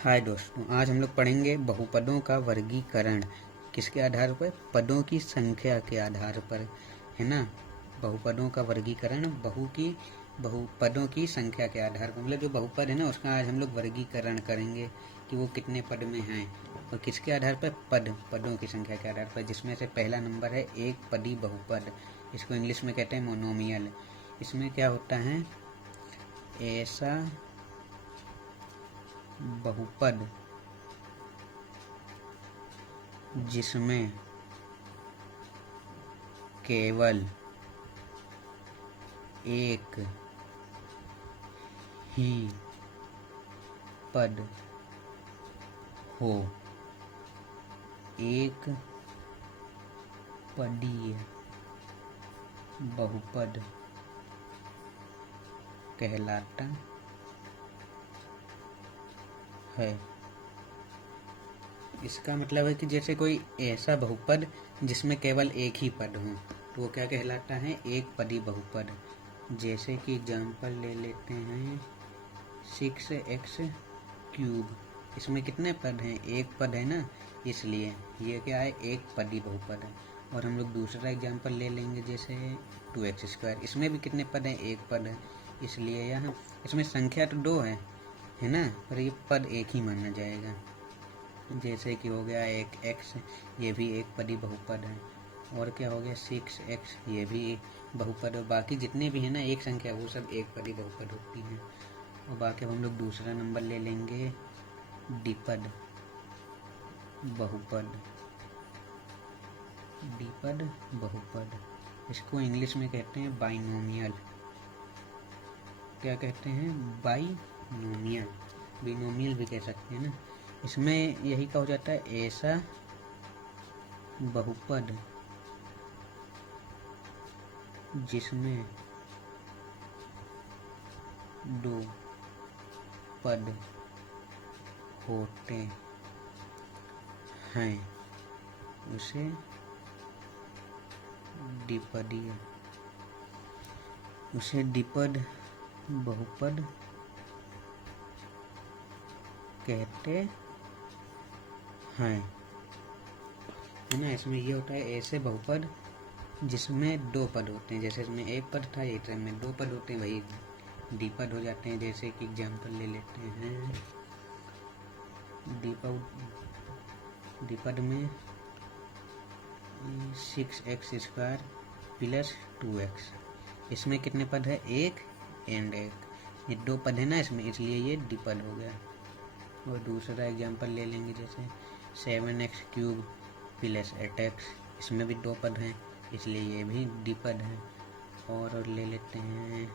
हाय दोस्तों, आज हम लोग पढ़ेंगे बहुपदों का वर्गीकरण। किसके आधार पर? पदों की संख्या के आधार पर, है ना। बहुपदों का वर्गीकरण बहुपदों की संख्या के आधार पर, मतलब जो बहुपद है ना उसका आज हम लोग वर्गीकरण करेंगे कि वो कितने पद में हैं और किसके आधार पर? पदों की संख्या के आधार पर, जिसमें से पहला नंबर है एक पदी बहुपद। इसको इंग्लिश में कहते हैं मोनोमियल। इसमें क्या होता है? ऐसा बहुपद जिसमें केवल एक ही पद हो, एक पदीय बहुपद कहलाता है। इसका मतलब है कि जैसे कोई ऐसा बहुपद जिसमें केवल एक ही पद हो तो वो क्या कहलाता है? एक पदी बहुपद। जैसे कि एग्जाम्पल ले लेते हैं 6x³। इसमें कितने पद हैं? एक पद है ना, इसलिए ये क्या है? एक पदी बहुपद है। और हम लोग दूसरा एग्जाम्पल ले लेंगे जैसे 2x²। इसमें भी कितने पद हैं? एक पद है, इसलिए यह इसमें संख्या तो दो है ना, पर ये पद एक ही माना जाएगा। जैसे कि हो गया एक x, ये भी एक पदी बहुपद है। और क्या हो गया 6x, ये भी बहुपद है। बाकी जितने भी है ना एक संख्या, वो सब एक पदी बहुपद होती हैं। और बाकी हम लोग दूसरा नंबर ले लेंगे द्विपद बहुपद। द्विपद बहुपद, इसको इंग्लिश में कहते हैं बाइनोमियल। क्या कहते हैं? बाइनोमियल, बिनोमियल भी कह सकते हैं ना। इसमें यही कहा जाता है ऐसा बहुपद जिसमें दो पद होते हैं उसे द्विपदीय द्विपद बहुपद कहते हैं, है ना। इसमें ये होता है ऐसे बहुपद जिसमें दो पद होते हैं। जैसे इसमें एक पद था, एक में दो पद होते हैं, वही द्विपद हो जाते हैं। जैसे कि एग्जाम्पल ले लेते हैं द्विपद में 6x² + 2x। इसमें कितने पद है? एक एंड एक, ये दो पद है ना इसमें, इसलिए ये द्विपद हो गया। और दूसरा एग्जाम्पल ले लेंगे जैसे 7x³ + 8x। इसमें भी दो पद हैं, इसलिए ये भी द्विपद है। और ले लेते हैं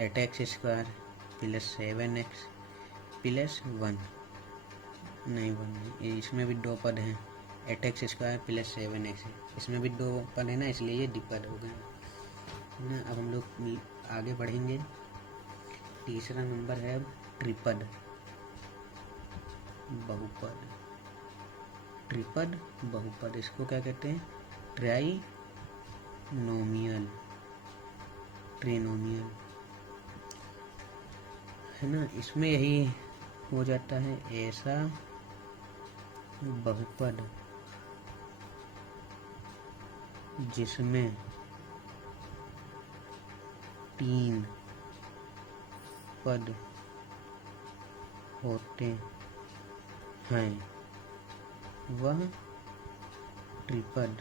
8x² + 7x + 1, नहीं 1 नहीं, इसमें भी दो पद हैं 8x² + 7x। इसमें भी दो पद है ना, इसलिए ये द्विपद हो गया, है ना। अब हम लोग आगे बढ़ेंगे। तीसरा नंबर है त्रिपद बहुपद। त्रिपद बहुपद, इसको क्या कहते हैं? ट्राइनोमियल, ट्रिनोमियल, है ना। इसमें यही हो जाता है ऐसा बहुपद जिसमें तीन पद होते हैं, वह त्रिपद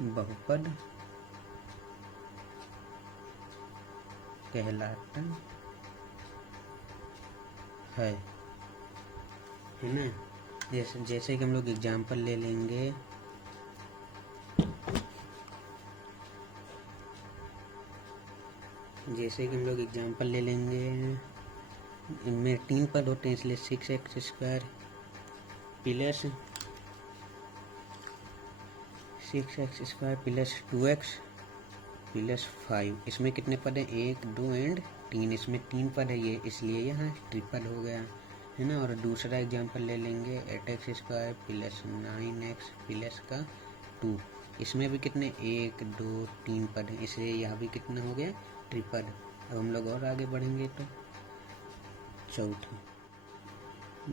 बहुपद कहलाता है ना। जैसे कि हम लोग एग्जाम्पल ले लेंगे इनमें तीन पद होते हैं, इसलिए 6x² + 2x + 5। इसमें कितने पद हैं? 1, 2 एंड 3। इसमें तीन पद है, ये इसलिए यहाँ ट्रिपल हो गया, है ना। और दूसरा एग्जाम्पल ले लेंगे 8x² + 9x + 2। इसमें भी कितने? 1, 2, 3 पद हैं, इसलिए यह भी कितना हो गया? ट्रिपल। अब हम लोग और आगे बढ़ेंगे तो चौथा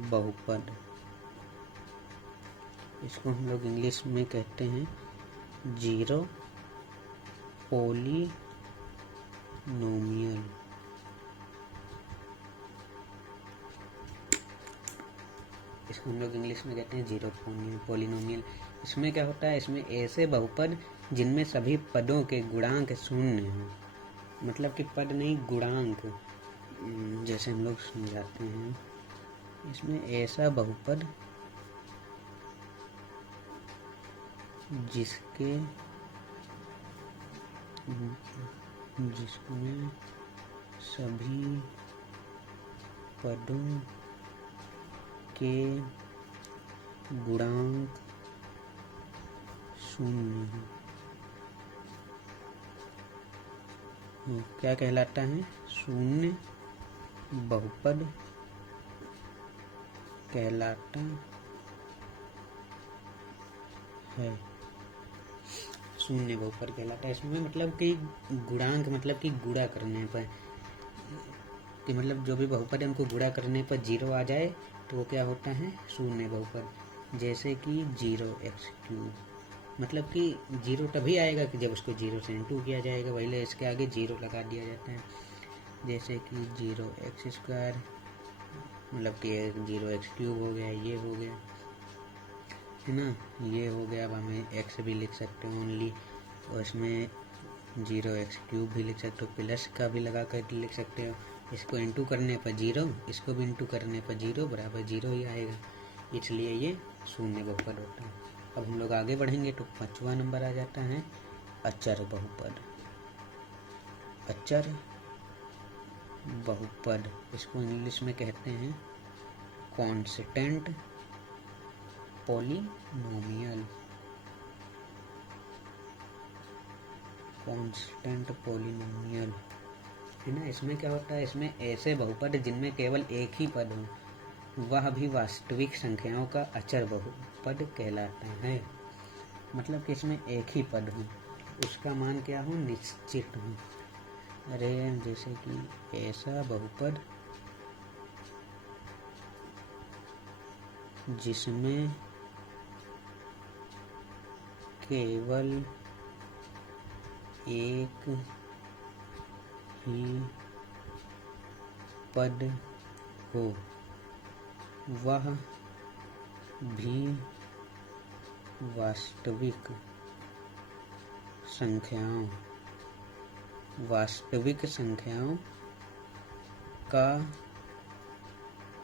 बहुपद, इसको हम लोग इंग्लिश में कहते हैं जीरो पोलिनोमियल। इसको हम लोग इंग्लिश में कहते हैं जीरो पोलिनोमियल। इसमें क्या होता है, इसमें ऐसे बहुपद जिनमें सभी पदों के गुणांक शून्य हैं, मतलब कि पद नहीं गुणांक, जैसे हम लोग समझाते हैं। इसमें ऐसा बहुपद जिसमें सभी पदों के गुणांक शून्य हैं, क्या कहलाता है, शून्य बहुपद कहलाता है, शून्य बहुपद कहलाता है। इसमें मतलब कि गुणांक मतलब कि गुणा करने पर, कि मतलब जो भी बहुपद है उनको गुणा करने पर जीरो आ जाए तो वो क्या होता है, शून्य बहुपद। जैसे कि 0x3, मतलब कि जीरो तभी आएगा कि जब उसको जीरो से इंटू किया जाएगा, पहले इसके आगे जीरो लगा दिया जाता है। जैसे कि 0x², मतलब कि 0x³ हो गया, ये हो गया है ना, ये हो गया। अब हमें x भी लिख सकते हो ओनली, और इसमें 0x³ भी लिख सकते हो, प्लस का भी लगा कर लिख सकते हो। इसको इंटू करने पर जीरो, इसको भी इंटू करने पर जीरो बराबर जीरो ही आएगा, इसलिए ये शून्य बहुपद होता है। अब हम लोग आगे बढ़ेंगे तो 5वां नंबर आ जाता है अचर बहुपद। अचर बहुपद, इसको इंग्लिश में कहते हैं कांस्टेंट पोलिनोमियल। कांस्टेंट पोलिनोमियल है ना। इसमें क्या होता है, इसमें ऐसे बहुपद जिनमें केवल एक ही पद हो, वह भी वास्तविक संख्याओं का अचर बहुपद कहलाता है। मतलब कि इसमें एक ही पद हो, उसका मान क्या हो, निश्चित हो। अरे जैसे कि ऐसा बहुपद जिसमें केवल एक ही पद हो, वह भी वास्तविक संख्याओं का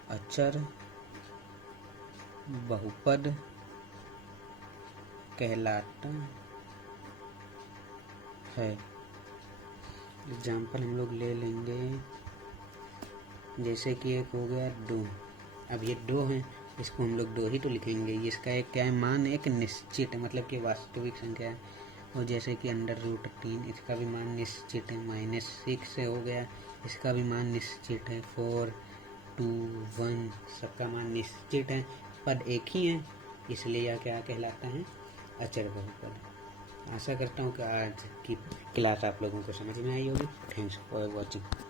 अचर बहुपद कहलाता है। एग्जाम्पल हम लोग ले लेंगे, जैसे कि एक हो गया 2। अब ये 2 है, इसको हम लोग 2 ही तो लिखेंगे, इसका एक क्या है, मान एक निश्चित है, मतलब कि वास्तविक संख्या है। और जैसे कि √3, इसका भी मान निश्चित है। -6 हो गया, इसका भी मान निश्चित है। 4, 2, 1 सबका मान निश्चित है, पद एक ही है, इसलिए यह क्या कहलाता है, अचर बहुपद। आशा करता हूँ कि आज की क्लास आप लोगों को समझ में आई होगी। Thanks for watching.